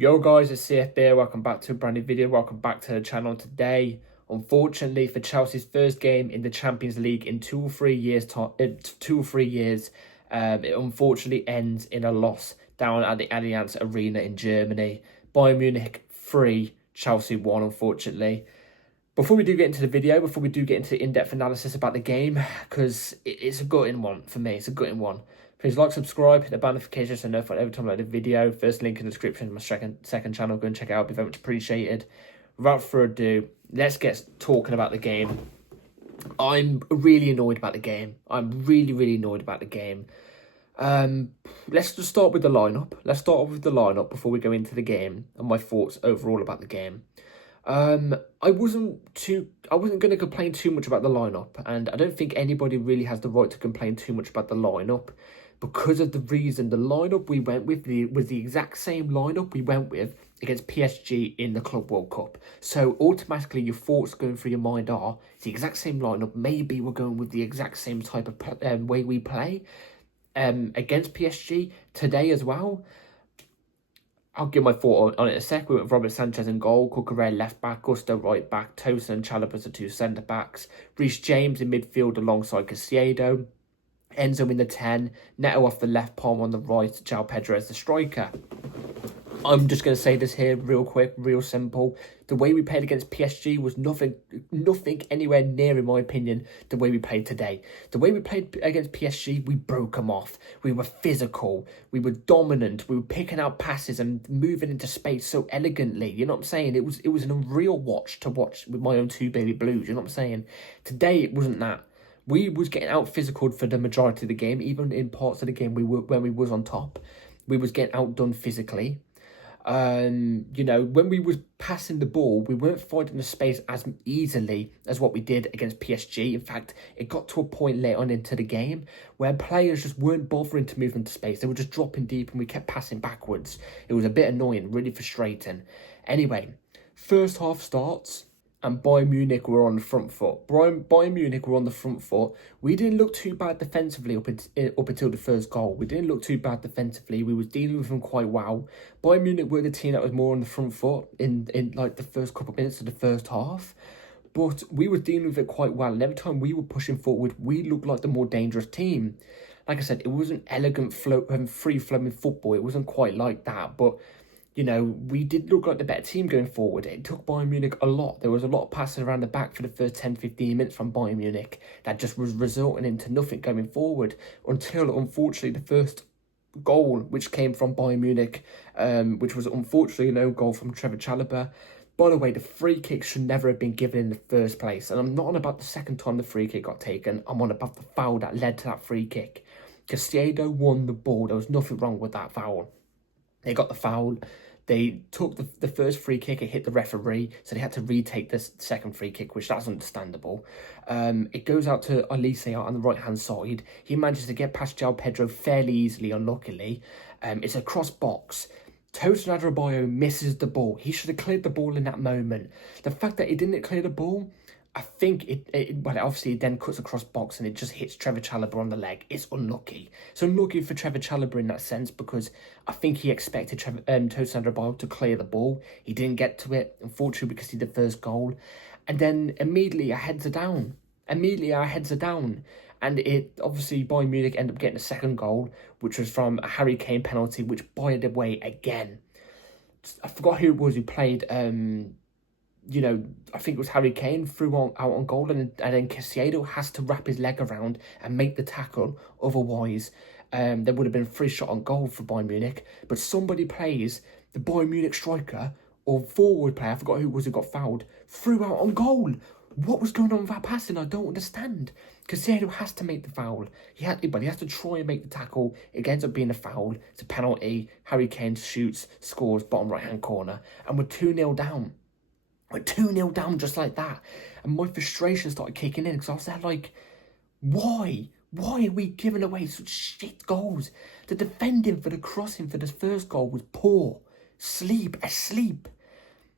Yo guys, it's CF here. Welcome back to a brand new video. Welcome back to the channel today. Unfortunately, for Chelsea's first game in the Champions League in 2 or 3 years, it unfortunately ends in a loss down at the Allianz Arena in Germany. Bayern Munich 3, Chelsea 1, unfortunately. Before we do get into the video, before we do get into the in-depth analysis about the game, because it's a gutting one for me, it's a gutting one. Please like, subscribe, hit the bell notification so notified every time I upload a video. First link in the description to my second channel. Go and check it out. It'd be very much appreciated. Without further ado, let's get talking about the game. I'm really annoyed about the game. I'm really annoyed about the game. Let's just start with the lineup. Let's start off with the lineup before we go into the game and my thoughts overall about the game. I wasn't going to complain too much about the lineup, and I don't think anybody really has the right to complain too much about the lineup, because of the reason the lineup we went with was the exact same lineup we went with against PSG in the Club World Cup. So automatically your thoughts going through your mind are, it's the exact same lineup, maybe we're going with the exact same type of way we play against PSG today as well. I'll give my thought on it in a sec. We went with Robert Sanchez in goal, Cucurella left back, Gusto right back, Tosin and Chalobah as the two centre backs, Reece James in midfield alongside Caicedo, Enzo in the 10, Neto off the left, Palm on the right, João Pedro as the striker. I'm just going to say this here real quick, real simple. The way we played against PSG was nothing anywhere near, in my opinion, the way we played today. The way we played against PSG, we broke them off. We were physical. We were dominant. We were picking out passes and moving into space so elegantly. You know what I'm saying? It was an unreal watch to watch with my own two baby blues. You know what I'm saying? Today, it wasn't that. We was getting out physical for the majority of the game. Even in parts of the game when we was on top, we was getting outdone physically. You know, when we was passing the ball, we weren't finding the space as easily as what we did against PSG. In fact, it got to a point late on into the game where players just weren't bothering to move into space. They were just dropping deep and we kept passing backwards. It was a bit annoying, really frustrating. Anyway, first half starts and Bayern Munich were on the front foot. Bayern Munich were on the front foot. We didn't look too bad defensively up until the first goal. We didn't look too bad defensively. We was dealing with them quite well. Bayern Munich were the team that was more on the front foot in like the first couple of minutes of the first half. But we were dealing with it quite well. And every time we were pushing forward, we looked like the more dangerous team. Like I said, it wasn't elegant, free-flowing football. It wasn't quite like that. But you know, we did look like the better team going forward. It took Bayern Munich a lot. There was a lot of passing around the back for the first 10-15 minutes from Bayern Munich that just was resulting into nothing going forward until, unfortunately, the first goal, which came from Bayern Munich, which was unfortunately an own goal from Trevor Chalobah. By the way, the free kick should never have been given in the first place. And I'm not on about the second time the free kick got taken. I'm on about the foul that led to that free kick. Caicedo won the ball. There was nothing wrong with that foul. They got the foul. They took the first free kick. It hit the referee, so they had to retake the second free kick, which that's understandable. It goes out to Olise out on the right-hand side. He manages to get past João Pedro fairly easily, unluckily. It's a cross box. Tosin Adarabioyo misses the ball. He should have cleared the ball in that moment. The fact that he didn't clear the ball, I think well, obviously it then cuts across box and it just hits Trevor Chalobah on the leg. It's unlucky. It's unlucky for Trevor Chalobah in that sense, because I think he expected Tosin Adarabioyo to clear the ball. He didn't get to it, unfortunately, because he did the first goal. And then immediately our heads are down. And it obviously Bayern Munich ended up getting a second goal, which was from a Harry Kane penalty, which, by the way, again, I forgot who it was who played. You know, I think it was Harry Kane threw out on goal, and then Caicedo has to wrap his leg around and make the tackle. Otherwise, there would have been a free shot on goal for Bayern Munich. But somebody plays, the Bayern Munich striker or forward player, I forgot who it was who got fouled, threw out on goal. What was going on with that passing? I don't understand. Caicedo has to make the foul. He has to try and make the tackle. It ends up being a foul. It's a penalty. Harry Kane shoots, scores, bottom right-hand corner. And we're 2-0 down. We're 2-0 down just like that. And my frustration started kicking in because I was there like, why? Why are we giving away such shit goals? The defending for the crossing for the first goal was poor. Asleep.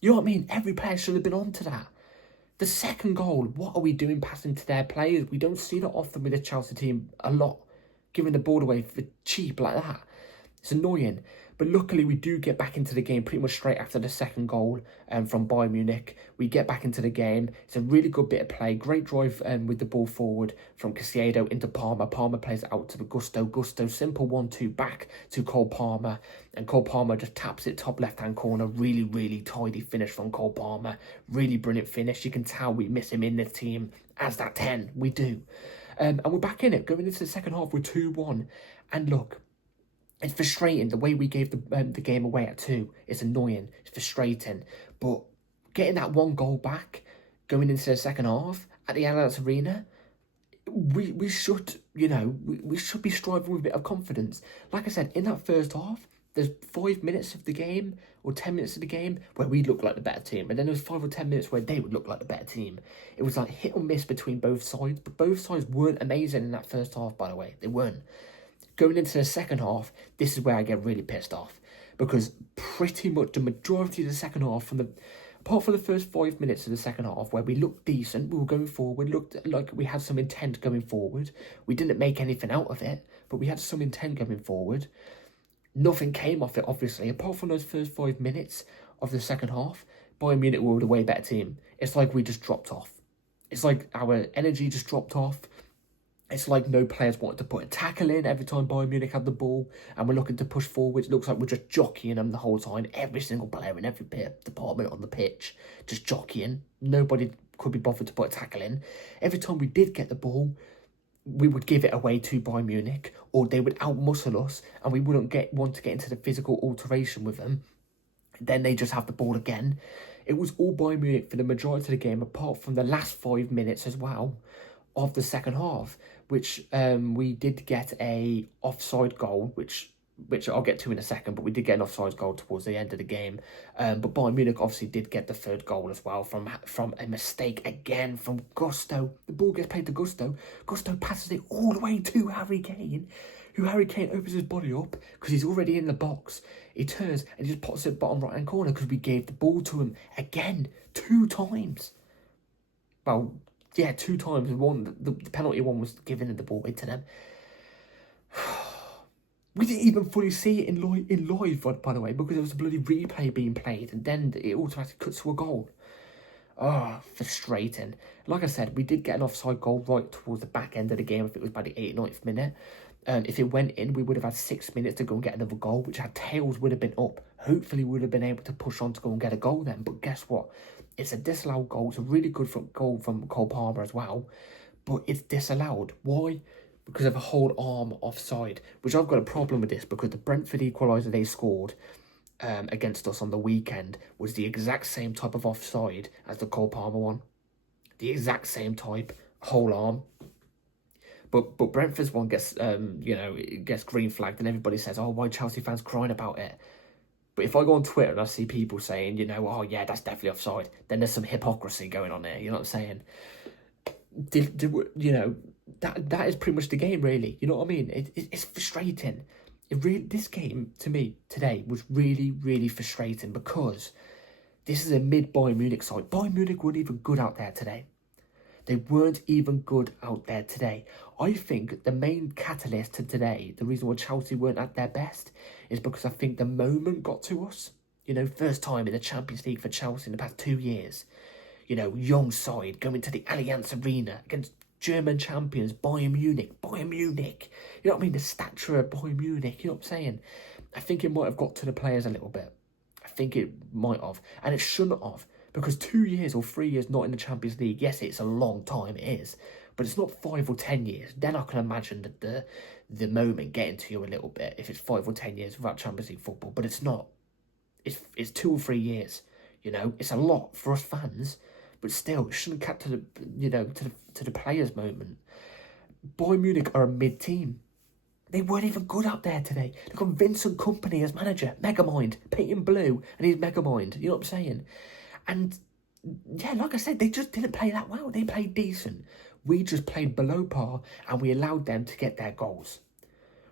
You know what I mean? Every player should have been on to that. The second goal, what are we doing passing to their players? We don't see that often with the Chelsea team a lot, giving the ball away for cheap like that. It's annoying. But luckily, we do get back into the game pretty much straight after the second goal from Bayern Munich. We get back into the game. It's a really good bit of play. Great drive with the ball forward from Caicedo into Palmer. Palmer plays it out to Gusto. Gusto, simple 1-2 back to Cole Palmer. And Cole Palmer just taps it top left-hand corner. Really, really tidy finish from Cole Palmer. Really brilliant finish. You can tell we miss him in this team as that 10. We do. And we're back in it. Going into the second half, we're 2-1. And look, it's frustrating the way we gave the game away at 2. It's annoying. It's frustrating. But getting that 1 goal back, going into the second half at the Allianz Arena, we should, you know, we should be striving with a bit of confidence. Like I said, in that first half, there's 5 minutes of the game or 10 minutes of the game where we look like the better team. And then there was 5 or 10 minutes where they would look like the better team. It was like hit or miss between both sides. But both sides weren't amazing in that first half, by the way. They weren't. Going into the second half, this is where I get really pissed off. Because pretty much the majority of the second half, apart from the first 5 minutes of the second half, where we looked decent, we were going forward, looked like we had some intent going forward. We didn't make anything out of it, but we had some intent going forward. Nothing came off it, obviously, apart from those first 5 minutes of the second half. Bayern Munich were the way better team. It's like we just dropped off. It's like our energy just dropped off. It's like no players wanted to put a tackle in every time Bayern Munich had the ball and we're looking to push forward. It looks like we're just jockeying them the whole time. Every single player in every department on the pitch, just jockeying. Nobody could be bothered to put a tackle in. Every time we did get the ball, we would give it away to Bayern Munich, or they would outmuscle us and we wouldn't want to get into the physical alteration with them. Then they just have the ball again. It was all Bayern Munich for the majority of the game, apart from the last 5 minutes as well of the second half, which we did get a offside goal, which I'll get to in a second, but we did get an offside goal towards the end of the game. But Bayern Munich obviously did get the third goal as well from a mistake again from Gusto. The ball gets played to Gusto. Gusto passes it all the way to Harry Kane, who Harry Kane opens his body up because he's already in the box. He turns and he just pops it bottom right-hand corner because we gave the ball to him again 2 times. Well, yeah, 2 times. The penalty one was giving the ball into them. We didn't even fully see it in live, by the way, because there was a bloody replay being played, and then it automatically cuts to a goal. Oh, frustrating. Like I said, we did get an offside goal right towards the back end of the game, if it was by the 89th minute. If it went in, we would have had 6 minutes to go and get another goal, which our tails would have been up. Hopefully, we would have been able to push on to go and get a goal then. But guess what? It's a disallowed goal. It's a really good goal from Cole Palmer as well. But it's disallowed. Why? Because of a whole arm offside. Which I've got a problem with this, because the Brentford equaliser they scored against us on the weekend was the exact same type of offside as the Cole Palmer one. The exact same type. Whole arm. But Brentford's one gets, it gets green flagged and everybody says, oh, why Chelsea fans crying about it? But if I go on Twitter and I see people saying, oh, yeah, that's definitely offside, then there's some hypocrisy going on there. You know what I'm saying? That is pretty much the game, really. You know what I mean? It's frustrating. This game, to me, today, was really, really frustrating because this is a mid-Bayern Munich side. Bayern Munich weren't even good out there today. They weren't even good out there today. I think the main catalyst to today, the reason why Chelsea weren't at their best, is because I think the moment got to us. First time in the Champions League for Chelsea in the past 2 years. Young side going to the Allianz Arena against German champions, Bayern Munich. You know what I mean? The stature of Bayern Munich, you know what I'm saying? I think it might have got to the players a little bit. I think it might have. And it shouldn't have. Because 2 years or 3 years not in the Champions League, yes, it's a long time, it is. But it's not 5 or 10 years. Then I can imagine that the moment getting to you a little bit, if it's 5 or 10 years without Champions League football. But it's not. It's 2 or 3 years. It's a lot for us fans. But still, it shouldn't cut to the players' moment. Bayern Munich are a mid-team. They weren't even good up there today. They've got Vincent Kompany as manager. Megamind. Paint in blue. And he's Megamind. You know what I'm saying? And, yeah, like I said, they just didn't play that well. They played decent. We just played below par, and we allowed them to get their goals.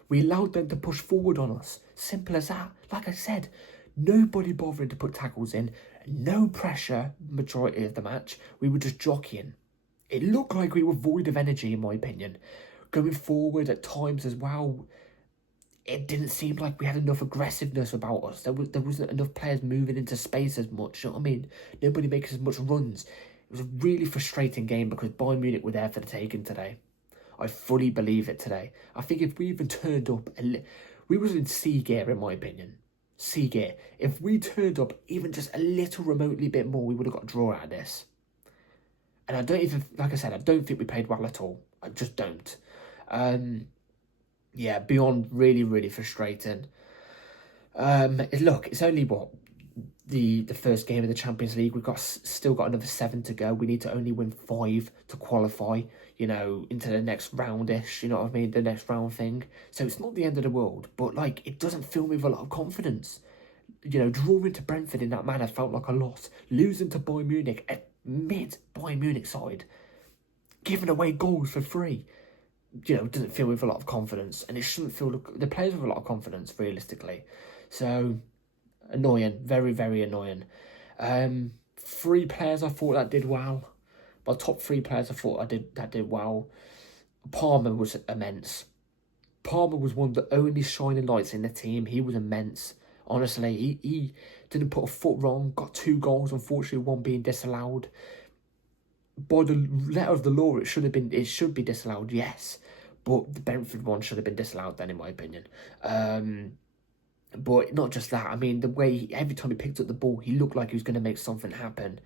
We allowed them to push forward on us. Simple as that. Like I said, nobody bothering to put tackles in. No pressure majority of the match. We were just jockeying. It looked like we were void of energy, in my opinion. Going forward at times as well. it didn't seem like we had enough aggressiveness about us. There wasn't enough players moving into space as much. You know what I mean? Nobody makes as much runs. It was a really frustrating game because Bayern Munich were there for the taking today. I fully believe it today. I think if we even turned up, we was in C gear in my opinion. C gear. If we turned up even just a little remotely bit more, we would have got a draw out of this. And I don't even, like I said, I don't think we played well at all. I just don't. Yeah, beyond really, really frustrating. Look, it's only what the first game of the Champions League. We've still got another 7 to go. We need to only win 5 to qualify, you know, into the next roundish. You know what I mean? The next round thing. So it's not the end of the world, but like it doesn't fill me with a lot of confidence. You know, drawing to Brentford in that manner felt like a loss. Losing to Bayern Munich, a mid Bayern Munich side, giving away goals for free. You know, doesn't fill with a lot of confidence, and it shouldn't fill the players with a lot of confidence, realistically. So, annoying, very, very annoying. 3 players I thought that did well. My top 3 players I thought that did well. Palmer was immense. Palmer was one of the only shining lights in the team. He was immense. Honestly, he didn't put a foot wrong. Got 2 goals, unfortunately, 1 being disallowed. By the letter of the law, it should be disallowed, yes. But the Brentford one should have been disallowed then, in my opinion. But not just that. I mean, the way every time he picked up the ball, he looked like he was going to make something happen.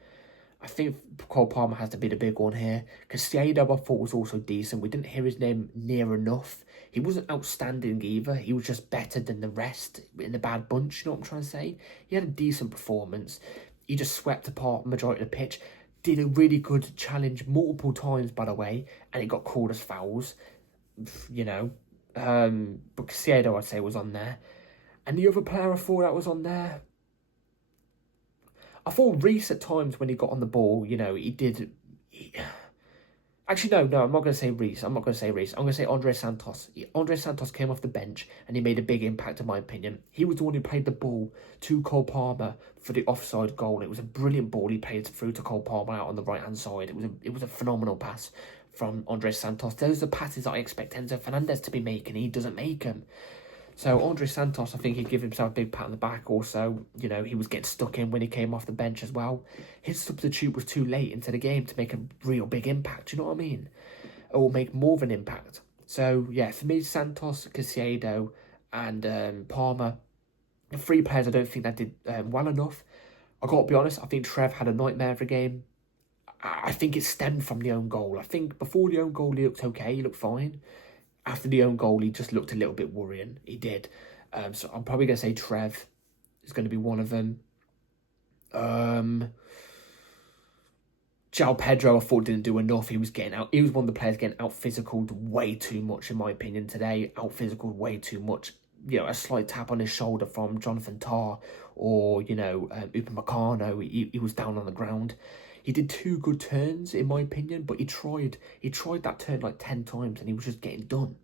I think Cole Palmer has to be the big one here. Casado, I thought, was also decent. We didn't hear his name near enough. He wasn't outstanding either. He was just better than the rest in the bad bunch, you know what I'm trying to say? He had a decent performance. He just swept apart the majority of the pitch. Did a really good challenge multiple times, by the way, and it got called as fouls, you know. But Casado, I'd say, was on there. And the other player I thought that was on there, I thought Reece at times when he got on the ball, you know, actually, no, I'm not going to say Reece. I'm going to say Andre Santos. Andre Santos came off the bench and he made a big impact, in my opinion. He was the one who played the ball to Cole Palmer for the offside goal. It was a brilliant ball he played through to Cole Palmer out on the right-hand side. It was a phenomenal pass from Andre Santos. Those are passes I expect Enzo Fernandez to be making. He doesn't make them. So Andre Santos, I think he'd give himself a big pat on the back. Also, you know, he was getting stuck in when he came off the bench as well. His substitute was too late into the game to make a real big impact, you know what I mean? Or make more of an impact. So, yeah, for me, Santos, Casado and Palmer, the 3 players I don't think that did well enough. I got to be honest, I think Trev had a nightmare of a game. I think it stemmed from the own goal. I think before the own goal, he looked okay, he looked fine. After the own goal, he just looked a little bit worrying. He did. So I'm probably going to say Trev is going to be one of them. João Pedro, I thought, didn't do enough. He was one of the players getting out-physicaled way too much, in my opinion, today. Out-physicaled way too much. You know, a slight tap on his shoulder from Jonathan Tah or, you know, Upamecano. He was down on the ground. He did 2 good turns, in my opinion, but he tried that turn like 10 times and he was just getting done.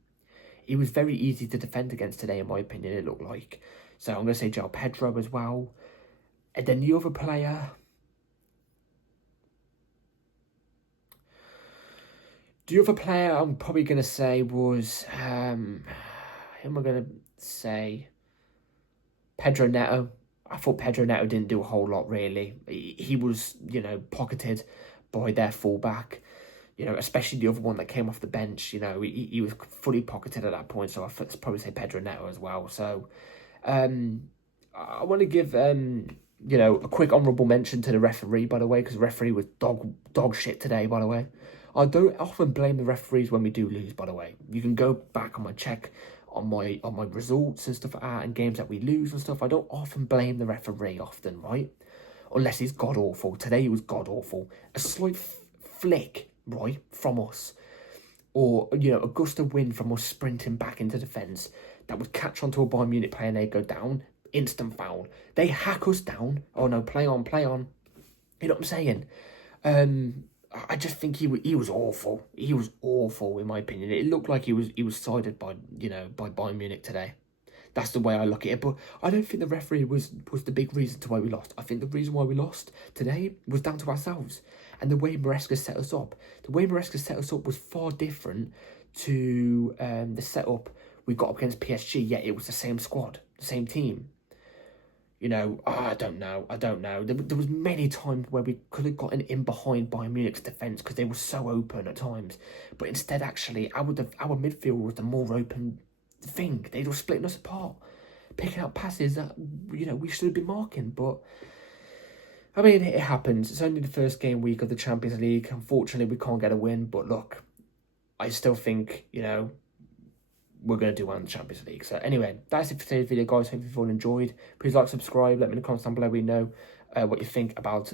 He was very easy to defend against today, in my opinion, it looked like. So I'm going to say João Pedro as well. And then the other player... The other player I'm probably going to say was... who am I going to say? Pedro Neto. I thought Pedro Neto didn't do a whole lot, really. He was, you know, pocketed by their fullback. You know, especially the other one that came off the bench. You know, he was fully pocketed at that point. So I'd probably say Pedro Neto as well. So, I want to give, you know, a quick honourable mention to the referee, by the way. Because the referee was dog shit today, by the way. I don't often blame the referees when we do lose, by the way. You can go back on my check on my results and stuff like that, and games that we lose and stuff. I don't often blame the referee often, right? Unless he's god-awful. Today he was god-awful. A slight flick, right, from us. Or, you know, a gust of wind from us sprinting back into defence that would catch onto a Bayern Munich player and they go down. Instant foul. They hack us down. Oh, no, play on. You know what I'm saying? I just think he was awful. He was awful, in my opinion. It looked like he was sided by, you know, by Bayern Munich today. That's the way I look at it. But I don't think the referee was the big reason to why we lost. I think the reason why we lost today was down to ourselves and the way Maresca set us up. The way Maresca set us up was far different to the setup we got up against PSG, yet it was the same squad, the same team. You know, I don't know. There was many times where we could have gotten in behind Bayern Munich's defence because they were so open at times. But instead, actually, our midfield was the more open thing. They were splitting us apart, picking out passes that, you know, we should have been marking. But, I mean, it happens. It's only the first game week of the Champions League. Unfortunately, we can't get a win. But look, I still think, you know, we're going to do well in the Champions League. So anyway, that's it for today's video, guys. Hope you've all enjoyed. Please like, subscribe. Let me in the comments down below. We know what you think about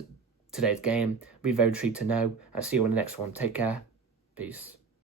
today's game. We'd be very intrigued to know. I'll see you on the next one. Take care. Peace.